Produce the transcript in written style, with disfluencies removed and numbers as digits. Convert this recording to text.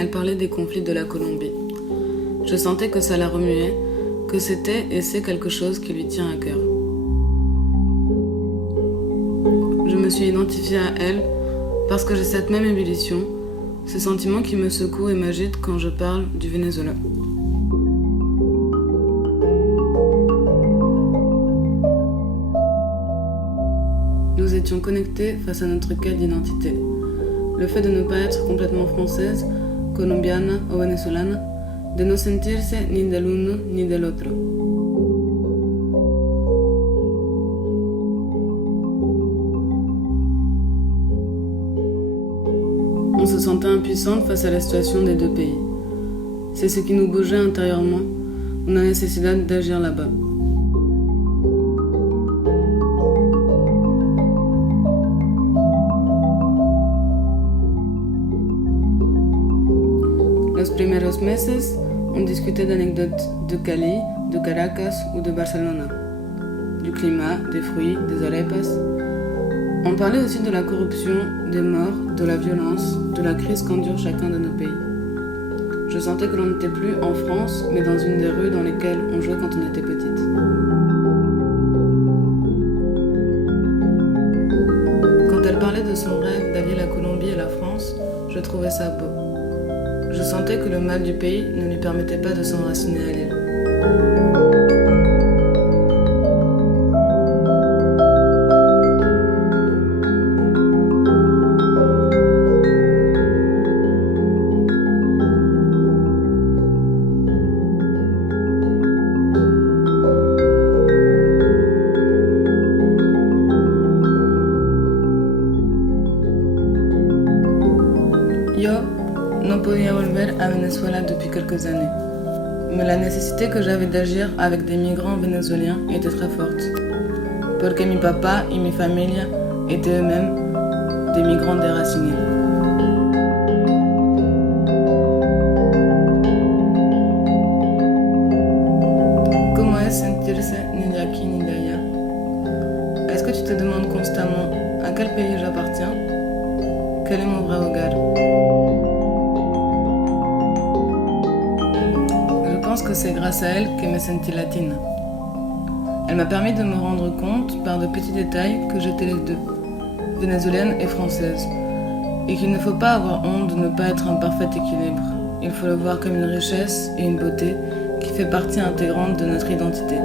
elle parlait des conflits de la Colombie. Je sentais que ça la remuait, que c'était et c'est quelque chose qui lui tient à cœur. Je me suis identifiée à elle parce que j'ai cette même ébullition, ce sentiment qui me secoue et m'agite quand je parle du Venezuela. Nous étions connectés face à notre quête d'identité. Le fait de ne pas être complètement française, colombiana ou venezolana, de no sentirse ni del uno ni del otro. On se sentait impuissante face à la situation des deux pays. C'est ce qui nous bougeait intérieurement, la nécessité d'agir là-bas. Los primeros meses, on discutait d'anecdotes de Cali, de Caracas ou de Barcelona, du climat, des fruits, des arepas. On parlait aussi de la corruption, des morts, de la violence, de la crise qu'endure chacun de nos pays. Je sentais que l'on n'était plus en France, mais dans une des rues dans lesquelles on jouait quand on était petite. Quand elle parlait de son rêve d'allier la Colombie et la France, je trouvais ça beau. Je sentais que le mal du pays ne lui permettait pas de s'enraciner à l'île. Yo no podía volver a Venezuela depuis quelques années, mais la nécessité que j'avais d'agir avec des migrants vénézuéliens était très forte, porque mi papá y mi familia étaient eux-mêmes des migrants déracinés. ¿Cómo es sentirse ni de aquí ni de allá? Est-ce que tu te demandes constamment à quel pays j'appartiens? Quel est mon vrai hogar? Je pense que c'est grâce à elle que me senti latine. Elle m'a permis de me rendre compte par de petits détails que j'étais les deux, vénézuélienne et française, et qu'il ne faut pas avoir honte de ne pas être un parfait équilibre. Il faut le voir comme une richesse et une beauté qui fait partie intégrante de notre identité.